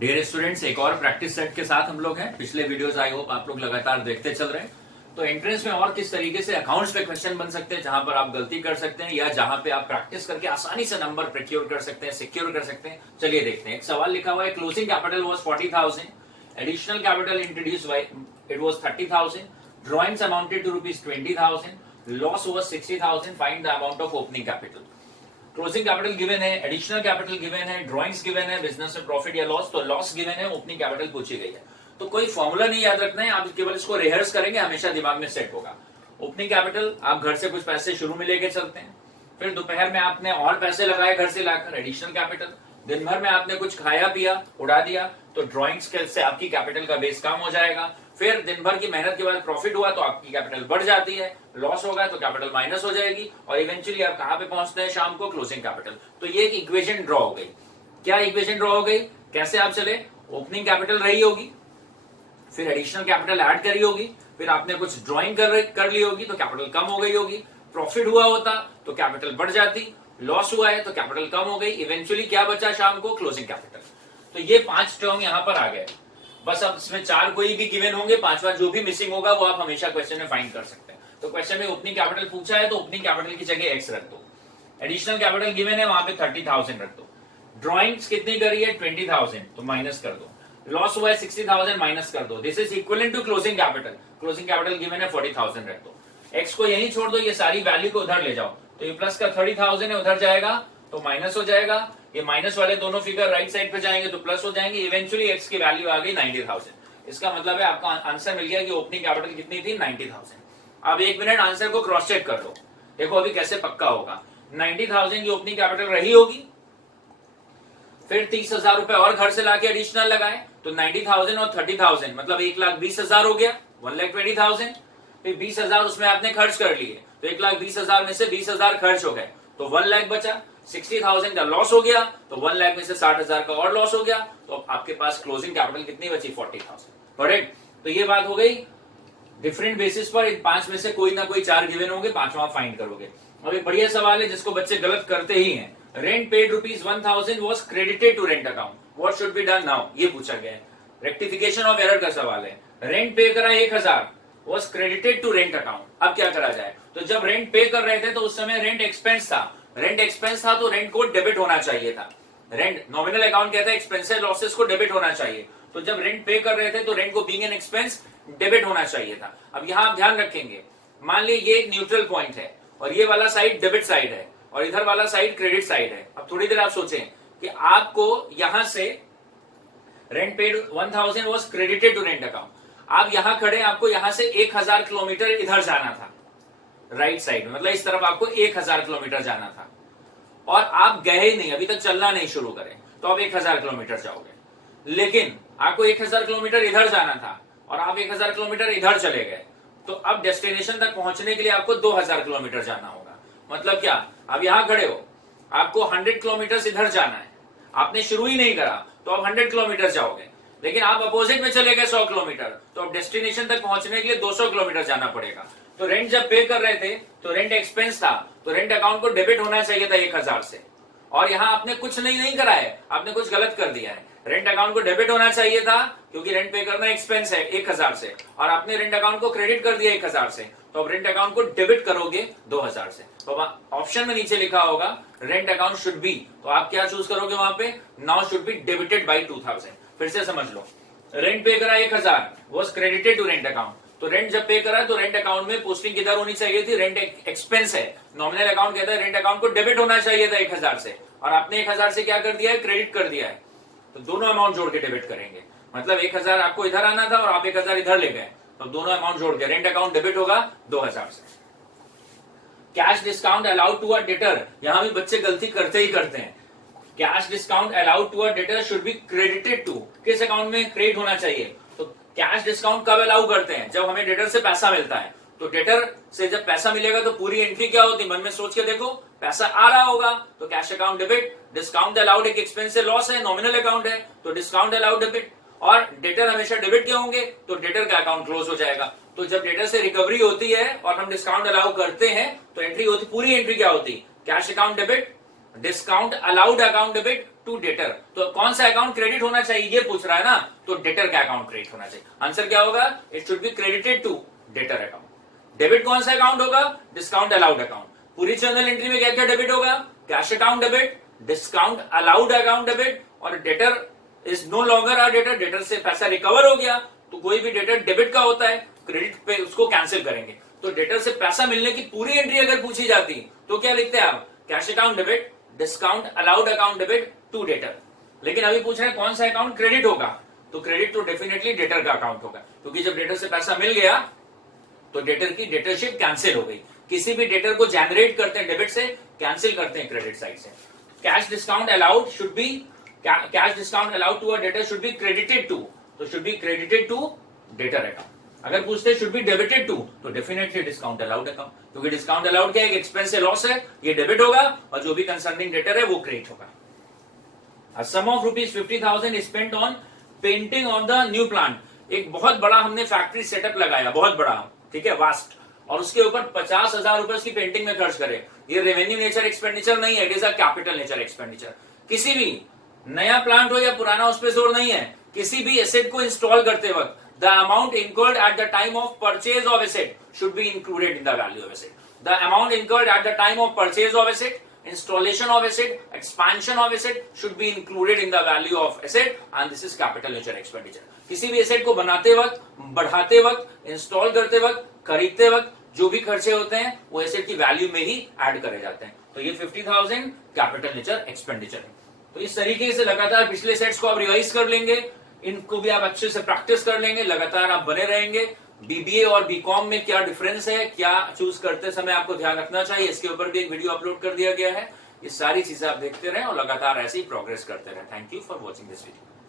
Dear students, एक और practice set के साथ हम लोग हैं। पिछले वीडियोस आई होप आप लोग लगातार देखते चल रहे हैं। तो एंट्रेंस में और किस तरीके से अकाउंट्स पे क्वेश्चन बन सकते हैं जहां पर आप गलती कर सकते हैं या जहां पे आप प्रैक्टिस करके आसानी से नंबर प्रिक्योर कर सकते हैं, सिक्योर कर सकते हैं। चलिए देखते हैं। एक सवाल लिखा हुआ है, closing capital was 40,000, additional capital introduced by it was 30,000, drawings amounted to ₹20,000, loss was 60,000, find the amount of opening capital. Closing capital given है, एडिशनल कैपिटल गिवन है, ड्राइंग्स गिवन है, बिजनेस में प्रॉफिट या लॉस, तो loss given है, opening capital पूछी गई है। तो कोई फॉर्मूला नहीं याद रखना है, आप केवल इसको रिहर्स करेंगे, हमेशा दिमाग में सेट होगा। ओपनिंग कैपिटल, आप घर से कुछ पैसे शुरू में लेके चलते हैं, फिर दोपहर में आपने और पैसे लगाए घर से लाकर, एडिशनल कैपिटल। दिन भर में आपने कुछ खाया पिया, उड़ा दिया, तो ड्राइंग्स से आपकी कैपिटल का बेस कम हो जाएगा। फिर दिन भर की मेहनत के बाद प्रॉफिट हुआ तो आपकी कैपिटल बढ़ जाती है, लॉस होगा तो कैपिटल माइनस हो जाएगी, और इवेंचुअली आप कहां पे पहुंचते हैं शाम को, क्लोजिंग कैपिटल। तो ये एक इक्वेशन ड्रॉ हो गई। क्या इक्वेशन ड्रॉ हो गई, कैसे आप चले, ओपनिंग कैपिटल रही होगी, फिर एडिशनल कैपिटल ऐड करी होगी, फिर आपने कुछ ड्रॉइंग कर ली होगी तो कैपिटल कम हो गई होगी, प्रॉफिट हुआ होता तो कैपिटल बढ़ जाती, लॉस हुआ है तो कैपिटल कम हो गई, इवेंचुअली क्या बचा शाम को, क्लोजिंग कैपिटल। तो ये 5 टर्म यहां पर आ गए। बस अब इसमें 4 कोई भी गिवन होंगे, 5वां जो भी मिसिंग होगा वो आप हमेशा क्वेश्चन में फाइंड कर सकते हैं। तो क्वेश्चन में ओपनिंग कैपिटल पूछा है तो ओपनिंग कैपिटल की जगह एक्स रख दो, एडिशनल कैपिटल गिवन है वहां पे 30,000 रख दो, ड्रॉइंग्स कितनी करी है 20,000 तो माइनस कर दो, लॉस हुआ है 60,000 माइनस कर दो, this is equivalent to closing capital. Closing capital given है 40,000 रख दो, एक्स को यहीं छोड़ दो, ये सारी वैल्यू को उधर ले जाओ, तो ये प्लस का 30,000 है उधर जाएगा तो माइनस हो जाएगा, ये माइनस वाले दोनों फिगर राइट साइड पे जाएंगे तो प्लस हो जाएंगे, इवेंचुअली एक्स की वैल्यू आ गई 90,000। इसका मतलब है आपका आंसर मिल गया कि ओपनिंग कैपिटल कितनी थी 90,000। अब 1 मिनट आंसर को क्रॉस चेक कर लो, देखो अभी कैसे पक्का होगा। 90,000 की ओपनिंग कैपिटल रही होगी, फिर 30,000 रुपए और घर से लाके एडिशनल लगाए तो 90,000 और 30,000 मतलब 1,20,000 हो गया, 1,20,000। फिर 20,000 उसमें आपने खर्च कर लिए तो 1,20,000 में से 20,000 खर्च हो गए तो 1 लाख बचा, 60,000 का लॉस हो गया तो 1 लाख में से 60,000 का और लॉस हो गया, तो आपके पास क्लोजिंग कैपिटल कितनी बची 40,000। करेक्ट। तो ये बात हो गई। डिफरेंट बेसिस पर इन 5 में से कोई ना कोई 4 गिवन होंगे, 5वां फाइंड करोगे। अब एक बढ़िया सवाल है जिसको बच्चे गलत करते ही हैं। Rent paid ₹1,000 was credited to rent account, what should be done now, ये पूछा गया है। रेक्टिफिकेशन ऑफ एरर का सवाल है। रेंट पे करा 1,000 was credited to rent account, अब क्या करा जाए। तो जब रेंट पे कर रहे थे तो उस समय रेंट एक्सपेंस था, रेंट एक्सपेंस था तो रेंट को डेबिट होना चाहिए था। रेंट नॉमिनल अकाउंट कहता है एक्सपेंसेस लॉसेस को डेबिट होना चाहिए, तो जब रेंट पे कर रहे थे तो रेंट को बीइंग एन एक्सपेंस डेबिट होना चाहिए था। अब यहां आप ध्यान रखेंगे, मान लीजिए ये एक न्यूट्रल पॉइंट है और ये वाला साइड डेबिट साइड है और इधर वाला साइड क्रेडिट साइड है। अब थोड़ी देर आप सोचें कि आपको यहां से rent paid 1,000 was credited to rent account, आप यहां खड़े, आपको यहां से 1,000 किलोमीटर इधर जाना था राइट साइड में, मतलब इस तरफ आपको 1,000 किलोमीटर जाना था और आप गए ही नहीं, अभी तक चलना नहीं शुरू करें, तो आप 1,000 किलोमीटर जाओगे। लेकिन आपको 1,000 किलोमीटर इधर जाना था और आप 1,000 किलोमीटर इधर चले गए, तो अब डेस्टिनेशन तक पहुंचने के लिए आपको 2,000 किलोमीटर जाना होगा। मतलब क्या, आप यहां खड़े हो, आपको 100 किलोमीटर इधर जाना है, आपने शुरू ही नहीं करा तो आप 100 किलोमीटर जाओगे, लेकिन आप अपोजिट में चले गए 100 किलोमीटर, तो अब डेस्टिनेशन तक पहुंचने के लिए 200 किलोमीटर जाना पड़ेगा। तो रेंट जब पे कर रहे थे तो रेंट एक्सपेंस था, तो रेंट अकाउंट को डेबिट होना चाहिए था 1,000 से, और यहां आपने कुछ नहीं करा है, आपने कुछ गलत कर दिया है। रेंट अकाउंट को डेबिट होना चाहिए था क्योंकि रेंट पे करना एक्सपेंस है 1,000 से, और आपने रेंट अकाउंट को क्रेडिट कर दिया 1,000 से, तो अब रेंट अकाउंट को डेबिट करोगे 2,000 से। तो ऑप्शन में नीचे लिखा होगा रेंट अकाउंट शुड बी, तो आप क्या चूज करोगे वहां पे, now should be debited by 2,000। फिर से समझ लो, रेंट पे करा 1,000 was credited to rent account, तो रेंट जब पे करा तो रेंट अकाउंट में पोस्टिंग किधर होनी चाहिए थी, रेंट एक्सपेंस है, नॉमिनल अकाउंट कहता है रेंट अकाउंट को डेबिट होना चाहिए था 1,000 से, और आपने 1,000 से क्या कर दिया है, क्रेडिट कर दिया है, तो दोनों अमाउंट जोड़ के डेबिट करेंगे। मतलब 1,000 आपको इधर आना था और आप 1,000 इधर ले गए, तो दोनों अमाउंट जोड़ के रेंट अकाउंट डेबिट होगा 2,000 से। Cash discount allowed to a debtor, यहां भी बच्चे गलती करते ही करते हैं। Cash discount allowed to a debtor should be credited to, किस अकाउंट में क्रेडिट होना चाहिए। तो कैश डिस्काउंट कब अलाउ करते हैं, जब हमें डेटर से पैसा मिलता है, तो डेटर से जब पैसा मिलेगा तो पूरी एंट्री क्या होती है, मन में सोच के देखो, पैसा आ रहा होगा तो cash account debit, discount allowed एक एक्सपेंस से लॉस है, नॉमिनल अकाउंट है तो डिस्काउंट अलाउड डेबिट, और डेटर हमेशा डेबिट के होंगे तो डेटर का अकाउंट क्लोज हो जाएगा। तो जब डेटर से रिकवरी होती है और हम डिस्काउंट अलाउ करते हैं तो एंट्री होती, पूरी एंट्री क्या होती, cash account debit, discount allowed account debit, to debtor. तो कौन सा अकाउंट क्रेडिट होना चाहिए ये पूछ रहा है ना, तो डेटर का अकाउंट क्रेडिट होना चाहिए। आंसर क्या होगा? It should be credited to debtor account. Debit कौन सा अकाउंट होगा? Discount allowed account. पूरी जर्नल एंट्री में क्या क्या डेबिट होगा? Cash account debit, discount allowed account debit, और debtor is no longer a debtor, debtor से पैसा रिकवर हो गया तो कोई भी डेटर डेबिट का होता है, क्रेडिट पे उसको कैंसिल करेंगे। तो डेटर से पैसा मिलने की पूरी एंट्री अगर पूछी जाती तो क्या लिखते हैं आप? Cash account debit, discount allowed account debit to debtor. लेकिन अभी पूछ रहे हैं कौन सा अकाउंट क्रेडिट होगा, तो क्रेडिट तो डेफिनेटली डेटर का अकाउंट होगा, क्योंकि जब डेटर से पैसा मिल गया तो डेटर की डेटरशिप कैंसिल हो गई। किसी भी डेटर को जनरेट करते हैं डेबिट से, कैंसिल करते हैं क्रेडिट साइड से। Cash discount allowed should be, cash discount allowed to a debtor should be credited to, तो should be credited to debtor account. अगर पूछते शुड बी डेबिटेड टू, तो डेफिनेटली डिस्काउंट अलाउड अकाउंट, क्योंकि discount allowed क्या है? Expense से loss है, ये डेबिट होगा, और जो भी कंसर्निंग डेटर है वो क्रेडिट होगा। A sum of rupees 50,000 is spent on painting on the new plant। एक बहुत बड़ा हमने फैक्ट्री सेटअप लगाया, बहुत बड़ा, ठीक है, वास्ट, और उसके ऊपर 50,000 रुपए उसकी पेंटिंग में खर्च करे। ये रेवेन्यू नेचर एक्सपेंडिचर नहीं है, it is a capital nature expenditure. किसी भी नया प्लांट हो या पुराना, उस पर जोर नहीं है। किसी भी एसेट को इंस्टॉल करते वक्त the amount incurred at the time of purchase of asset should be included in the value of asset. The amount incurred at the time of purchase of asset, installation of asset, expansion of asset should be included in the value of asset, and this is capital nature expenditure। किसी भी asset को बनाते वक्त, बढ़ाते वक्त, install करते वक्त, खरीदते वक्त जो भी खर्चे होते हैं वो एसेट की वैल्यू में ही ऐड करे जाते हैं। तो ये 50,000 कैपिटल नेचर एक्सपेंडिचर है। तो इस तरीके से लगातार पिछले सेट्स को आप रिवाइज कर लेंगे, इनको भी आप अच्छे से प्रैक्टिस कर लेंगे, लगातार आप बने रहेंगे। बीबीए और बीकॉम में क्या डिफरेंस है, क्या चूज करते समय आपको ध्यान रखना चाहिए, इसके ऊपर भी एक वीडियो अपलोड कर दिया गया है। ये सारी चीजें आप देखते रहें और लगातार ऐसे ही प्रोग्रेस करते रहें। Thank you for watching this video.